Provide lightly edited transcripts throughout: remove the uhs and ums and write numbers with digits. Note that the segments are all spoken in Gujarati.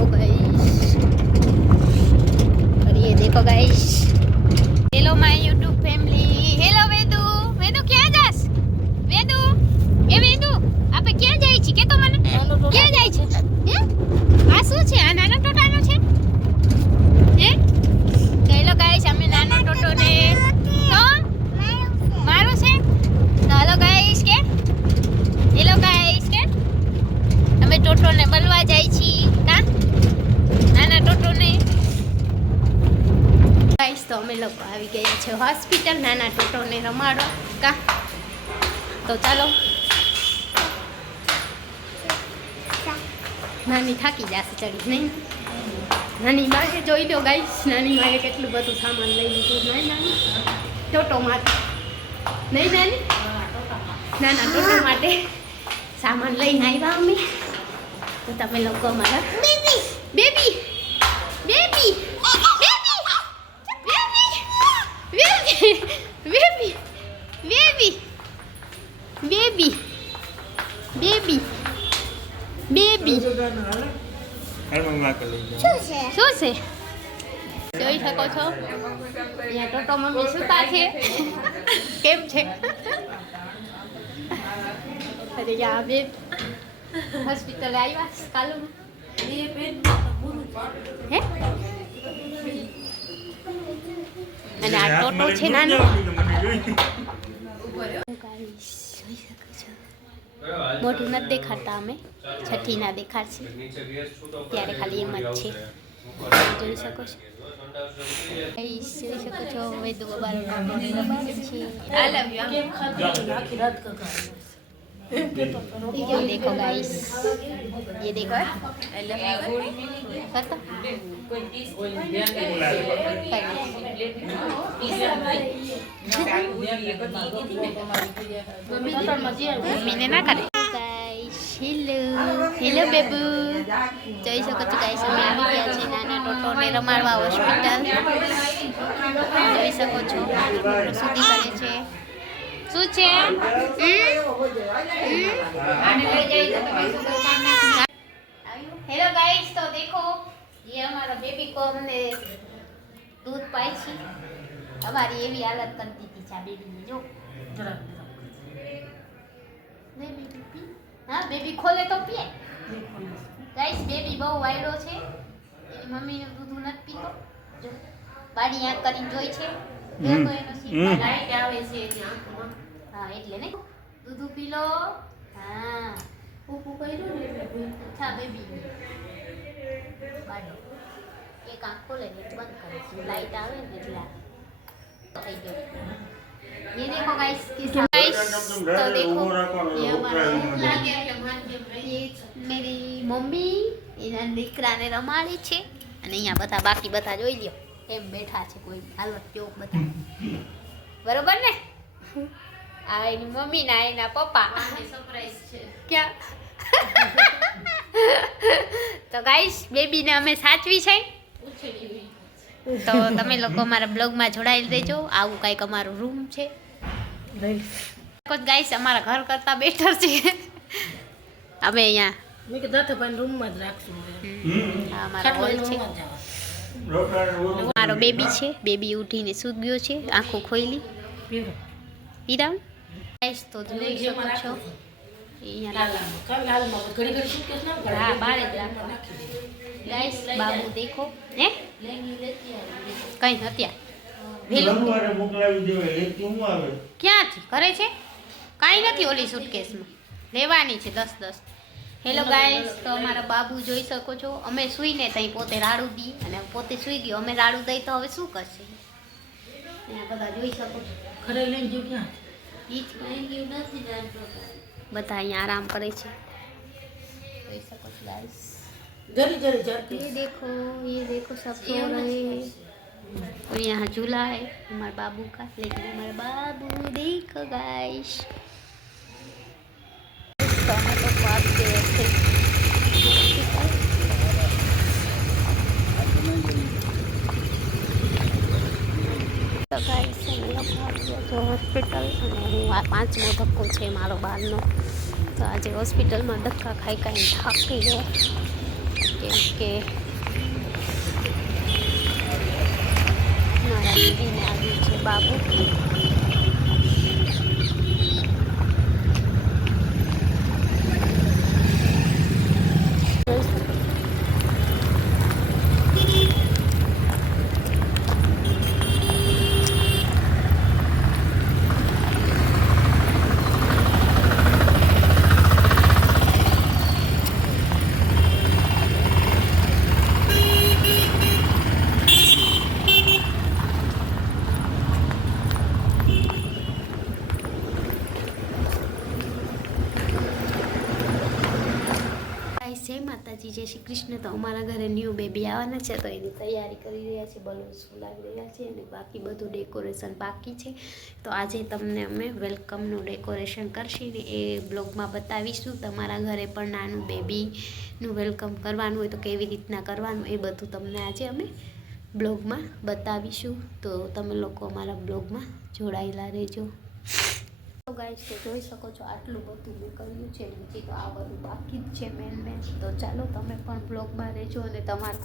देखो गाइस, और ये देखो guys, hello my YouTube family. Hello Vedu, Vedu क्या जास? वेदू, ए वेदू, आपे क्या જાય છે કે તો મને क्या જાય છે? હે આ શું છે? આ નાનો ટોટાનો છે હે? તો હેલો ગાઈસ, અમે નાનો ટોટોને તો મારું છે તો હેલો ગાઈસ કે હેલો ગાઈસ કે અમે ટોટોને મળવા જાય છીએ કા નાના ટોટોને ગાઈસ। તો અમે લોકો આવી ગયા છે હોસ્પિટલ નાના ટોટોને રમાડો કા। તો ચાલો, નાની થાકી જશે ચડી નહીં? નાની માએ જોઈ લો ગાઈસ, નાની માએ કેટલું બધું સામાન લઈ લીધું નહીં નાની ટોટો માટે નહીં નાની? નાના ટોટો માટે સામાન લઈને આવ્યા અમે। તો તમે લોકો અમારા baby baby baby baby baby baby baby baby શું છે જોઈ શકો છો? અહીંયા ટોટો મમ્મી સુતા છે કેમ છે? અરે યા બે હોસ્પિટલ આવ્યા કાલુ હે? અને આ ટોટો છે નાનો મોઢું નથી દેખાડતા અમે, છઠ્ઠી ના દેખાડશે ત્યારે ખાલી એમ જ છે। જોઈ શકો છો, જોઈ શકો છો વેદુ બાબાનો છે। ये देखो गाइस, ये देखो करता मम्मी ने ना करे गाइस। हेलो हेलो बेबू, જોઈ શકો છો ગાઈસ, અમે આવી ગયા છે નાના ટોટોને રમાડવા હોસ્પિટલ। જોઈ શકો છો સુધી કરે છે શું છે? हेलो गाइस, तो देखो ये हमारा बेबी को हमने दूध पाई थी, हमारी ये भी हालत कर दी थी बेबी ने जो बेबी हाँ बेबी खोले तो पिए गाइस। बेबी बहु वायरो छे, એની મમ્મીને દૂધ નથી પીતો જો બાડી આંખ કરીને જોઈ છે જો તો એનો સીધા લાઈટ આવે છે એની આંખમાં। હા એટલે ને દૂધ પી લો। હા પૂપુ કર્યું ને એટલે અચ્છા બેબી બાડી એક આંખ ખોલે ને બંધ કરે છે, લાઈટ આવે ને એટલે થઈ ગયો। ये देखो गाइस गाइस, तो देखो ये हमारा ये मेरी मम्मी એના દીકરાને રમાડે છે અને અહીંયા બધા બાકી બધા જોઈ લ્યો એમ બેઠા છે, કોઈ હાલત જોક બધા બરોબર ને? આ એની મમ્મી ના એના પપ્પા સરપ્રાઈઝ છે ક્યાં? તો ગાઈસ બેબીને અમે સાચવી છે તો તમે લોકો અમારા બ્લોગમાં જોડાઈ દેજો। આવું કંઈક અમારું રૂમ છે ગાઈસ, અમારા ઘર કરતા બેટર છે। અમે અહીંયા મેં કીધું તો પણ રૂમમાં જ રાખશું। આ અમારો હોલ છે, મારો બેબી છે। બેબી ઉઠીને સૂઈ ગયો છે, આંખો ખોઈલી પીરામ ગાઈસ। તો જોઈ શકો છો અહીંયા બારે જ રાખો ગાઈસ। બાબુ દેખો હે કઈ અત્યારે ક્યાંથી કરે છે? કાંઈ નથી, ઓલી સુટકેસમાં લેવાની છે 10-10। હેલો ગાઈસ, તો અમારા બાબુ જોઈ શકો છો, અમે સૂઈને ત્યાં પોતે રાડું દી અને પોતે સૂઈ ગયો, અમે રાડું દઈ તો હવે શું કરશે? અહીંયા બધા જોઈ શકો છો ઘરે લઈને જો ક્યાં બધા અહીંયા આરામ કરે છે, જોઈ શકો છો ગાઈસ। ये देखो सब सो रहे हैं और यहाँ झूला है हमारे बाबू का, लेकिन हमारे बाबू देखो गाइस। तो हम लोग बात गए थे तो गाइस हम लोग बात गए थे हॉस्पिटल અને હું આ 5મો ધક્કો છે મારો બારનો। તો આજે હોસ્પિટલમાં ધક્કા ખાઈ થાકી ગયો કે કે મારા દીદીને આવ્યું છે બાબુ. જય માતાજી, જય શ્રી કૃષ્ણ. તો અમારા ઘરે ન્યૂ બેબી આવવાના છે, તો એની તૈયારી કરી રહ્યા છે, બલૂન્સ ફુલાવી રહ્યા છે અને બાકી બધું ડેકોરેશન બાકી છે. તો આજે તમને અમે વેલકમનું ડેકોરેશન કરશી ને એ બ્લોગમાં બતાવીશું. તમારા ઘરે પણ નાનું બેબીનું વેલકમ કરવાનું હોય તો કેવી રીતના કરવાનું એ બધું તમને આજે અમે બ્લોગમાં બતાવીશું. તો તમે લોકો અમારા બ્લોગમાં જોડાયેલા રહેજો. તો ગાઈસ, તો જોઈ શકો છો આટલું બધું મેં કર્યું છે, હજી તો આ બધું બાકી જ છે મેન. તો ચાલો તમે પણ બ્લોગમાં રહેજો. અને તમારે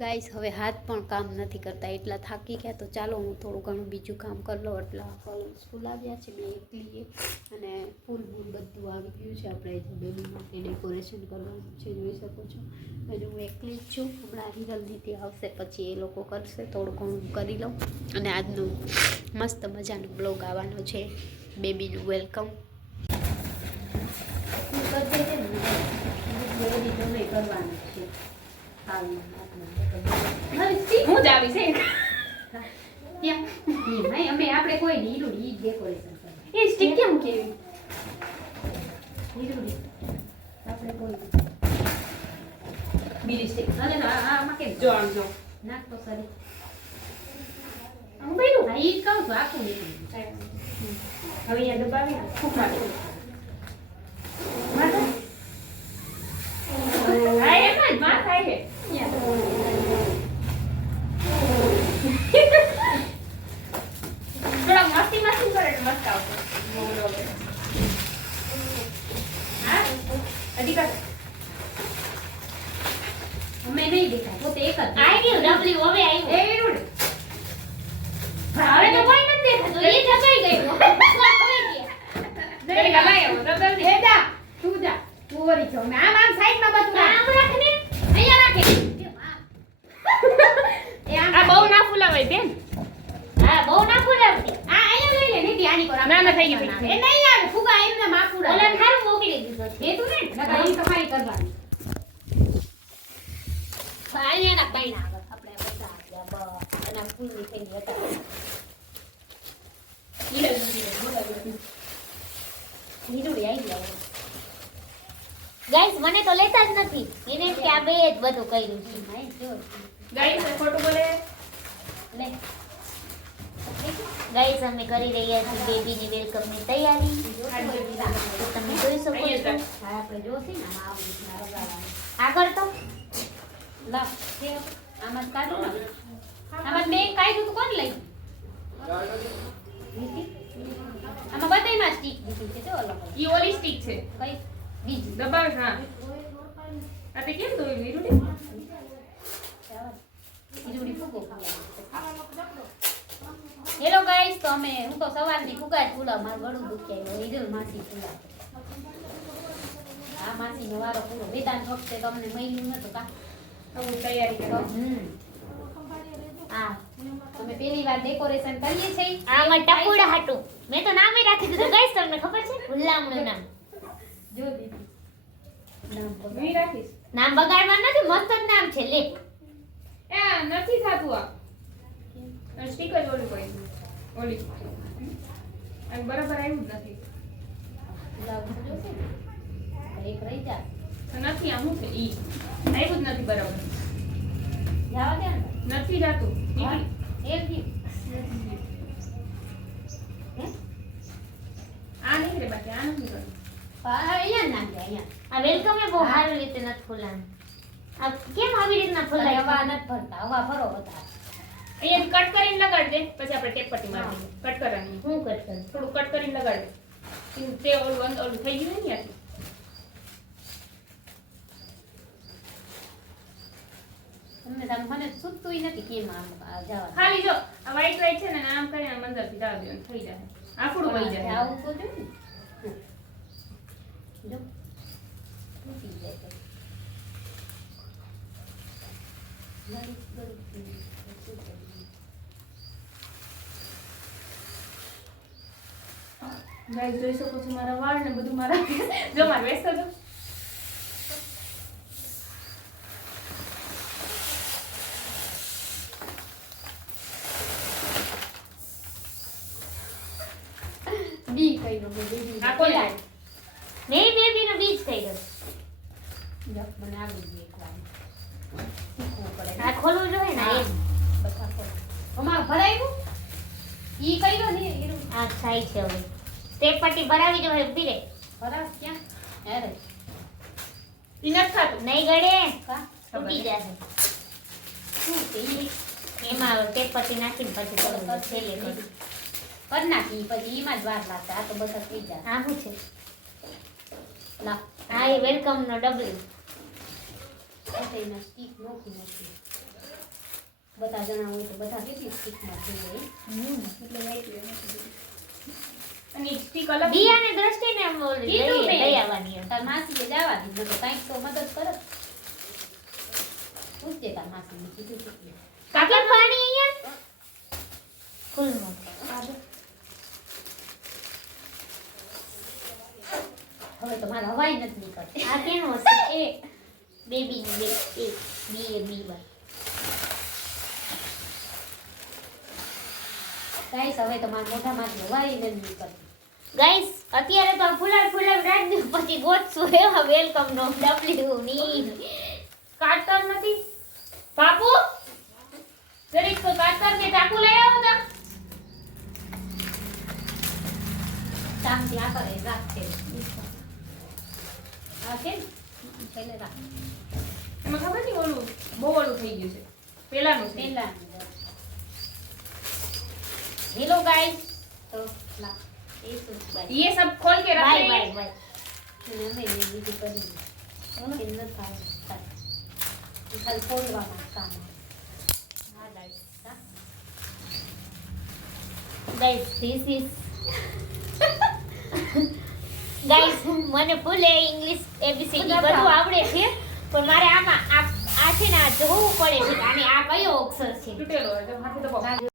ગાઈસ હવે હાથ પણ કામ નથી કરતા, એટલા થાકી ગયા. તો ચાલો હું થોડું ઘણું બીજું કામ કરી લઉં. એટલા બલૂન્સ ફુલાવ્યા છે બે એકલીએ અને ફૂલ બધું આવી ગયું છે. આપણે જે બેબી માટે ડેકોરેશન કરવાનું છે જોઈ શકો છો. હજુ હું એકલી જ છું, હમણાં હિરલ દીદી આવશે પછી એ લોકો કરશે. થોડું ઘણું કરી લઉં. અને આજનું મસ્ત મજાનો બ્લોગ આવવાનો છે, બેબીનું વેલકમ. કરવાનું છે હું જ આવી છે અમે આપણે કોઈ નીરુડી ઈ ડેકોરેશન કરવાનું. એ સ્ટીક કેમ કેવી નીરુડી આપણે કોઈ બીજી સ્ટીક અરે આમાં કેમ જો આમ જો નાખ તો સરી હું બેનું હા ઈ કહું છું આખું નીકળી હવે અહીંયા દબાવી ખૂબ મારે હા એમ જ માં થાય છે થોડા મસ્તી મસ્તી કરે એટલે મસ્ત આવશે. હા અધિકાર અમે નહીં દેખાય પોતે એક જ આવી ગયું ડબલી હવે આવ્યું એ રૂડ હવે તો કોઈ નથી દેખાતો એ જગાઈ ગયું દરેક લાયો ડબલ દે જા તું જા તું વરી છો મે આમ સાઈડમાં બધું આમ રાખ ને અહીંયા રાખે એ આ બહુ ના ફૂલાવાય બેન. હા બહુ ના ફૂલાવતી આ અહીંયા લઈ લે નીતિ આની પર ના ના થઈ ગઈ એ નહીં આવે ફુગા એમને માફુડા ઓલા થારું મોકલી દીધો છે એ તું ને નકર ઈ તમારી કરવાની સાઈ એના પૈણા આગળ આપણે બધા બસ એના ફૂલની થઈ ગઈ હતા નીરુડી આવી ગયા ગાઈસ. મને તો લેતા જ નથી એને કે આ બે જ બધું કર્યું છે ગાઈસ. ફોટો બોલે લે ગાઈસ અમે કરી રહ્યા છીએ બેબીની વેલકમની તૈયારી. તો તમે જોઈ શકો છો. હા આપણે જોશે ને આગળ તો લાવ આમાં કાઢો ને આમાં બે કાઢ્યું તો કોણ લઈ આમાં બધાયમાં સ્ટીક દીધી છે જો અલગ ઈ ઓલી સ્ટીક છે કઈ બીજી દબાવ. હા આ તે કેમ દોઈ લીધું ઈરુડી ફૂગો. હેલો ગાઈસ, તો અમે હું તો સવારની ફુગાય ફૂલા માર ગળું દુખી આવ્યું ઈરલ માસી ફૂલા આ માસીનો વારો પૂરો વેદાંત વખતે તમને મહિલું નતું કા હું તૈયારી કરો. હા અમે પહેલી વાર ડેકોરેશન કરીએ છીએ આમાં ટપુડા હાટુ મેં તો નામ જ રાખી દીધું ગાઈસ. તમને ખબર છે ગુલામનું નામ જો દીદી નામ બગાડી રાખીશ. નામ બગાડવાનું નથી, મસ્ત જ નામ છે લે. એ નથી થાતું આ સ્ટીકર ઓલી કોઈ ઓલી અને બરાબર આવ્યું જ નથી. લાવું જોશે ને એક રહી જા નથી આ હું છે ઈ આવ્યું જ નથી બરાબર. જાવા દે નથી જાતું એક દી આ નહીં રે બાકી આ નથી કરતું. અહીંયા ના ગયા અહીંયા આ વેલકમ એ બહુ સારી રીતે નથી ફૂલાનું. આ કેમ આવી રીતના ફૂલાય હવા નથી ભરતા હવા ભરો બધા અહીંયા કટ કરીને લગાડ દે પછી આપણે ટેપ પટ્ટી મારી દે. કટ કરવાની હું કટ કરું થોડું કટ કરીને લગાડ દે તે ઓલું થઈ ગયું ને યાર મને સૂતું નથી કેમ આમ જવા ખાલી જો આ વ્હાઈટ છે ને આમ કરીને મંદરથી જવા દેવાનું થઈ જાય આફડું વહી જાય આવું તો જો ને જો તૂટી જાય તો. ગાઈસ જોઈ શકો છો મારા વાળ ને બધું મારા જો માર વેસ્ટ જો બી કઈ નો બેબી આ કોને મેં બેબીનો બીજ કઈ દો મને આવી ગઈ એકવાર શીખવું પડે આ ખોલવું જોઈએ ને એમ બધા ખોલ અમાર ભરાયું ઈ કઈ દો ને આ થાય છે હવે તે પટ્ટી ભરાવી દો હે ઉભી રે ભરાવ ક્યાં અરે ઈ નથી થાતું નહીં ગળે કા તૂટી જશે શું કે એમાં તે પટ્ટી નાખીને પછી કરો છેલ્લે કરી કર નાખી પછી એમાં જ વાર લાગશે આ તો બધા થઈ જાય આ શું છે લા આ એ વેલકમ નો ડબલ એના સ્ટીક નોખી નથી બધા જણા હોય તો બધા કેટલી સ્ટીકમાં થઈ જાય એટલે લાઈટ અને સ્ટીક અલગ દિયાને દ્રષ્ટિને આમ લઈ આવવાની તાર માસીએ જવા દીધું તો કાંઈક તો મદદ કરો પૂછજે તાર માસીને કીધું કેટલી કાકા પાણી અહીંયા ફૂલમાં હવે તો મારા હવાઈ નથી નીકળતી આ કેનો હશે એ બેબી બે એ બી એ બી વન ગાઈસ હવે તો મારા મોઢામાંથી હવાઈ નથી નીકળતી ગાઈસ અત્યારે તો ફૂલાડ રાખ દઉં પછી ગોતશું એવા વેલકમ નો ડબલ્યુ ની કાતર નથી બાપુ જરીક તો કાતર કે ચાકુ લઈ આવો તો શાંતિ આ કરે રાખશે આ કેમ પહેલે રાખ એમાં ખબર નહીં ઓલું બહુ ઓલું થઈ ગયું છે પેલાનું છે हेलो गाइस तो ला ये तो ये सब खोल के रख बाय ले बाय बाय मैंने ये वीडियो कर दी कितना था कल खोलवा काम हां गाइस दिस इज ગાઈસ મને ફૂલ ઇંગ્લિશ એબીસીડી બધું આવડે છે પણ મારે આમાં આ છે ને આ જોવું પડે છે આને આ કયો અક્ષર છે તૂટેલો હોય તો માથે તો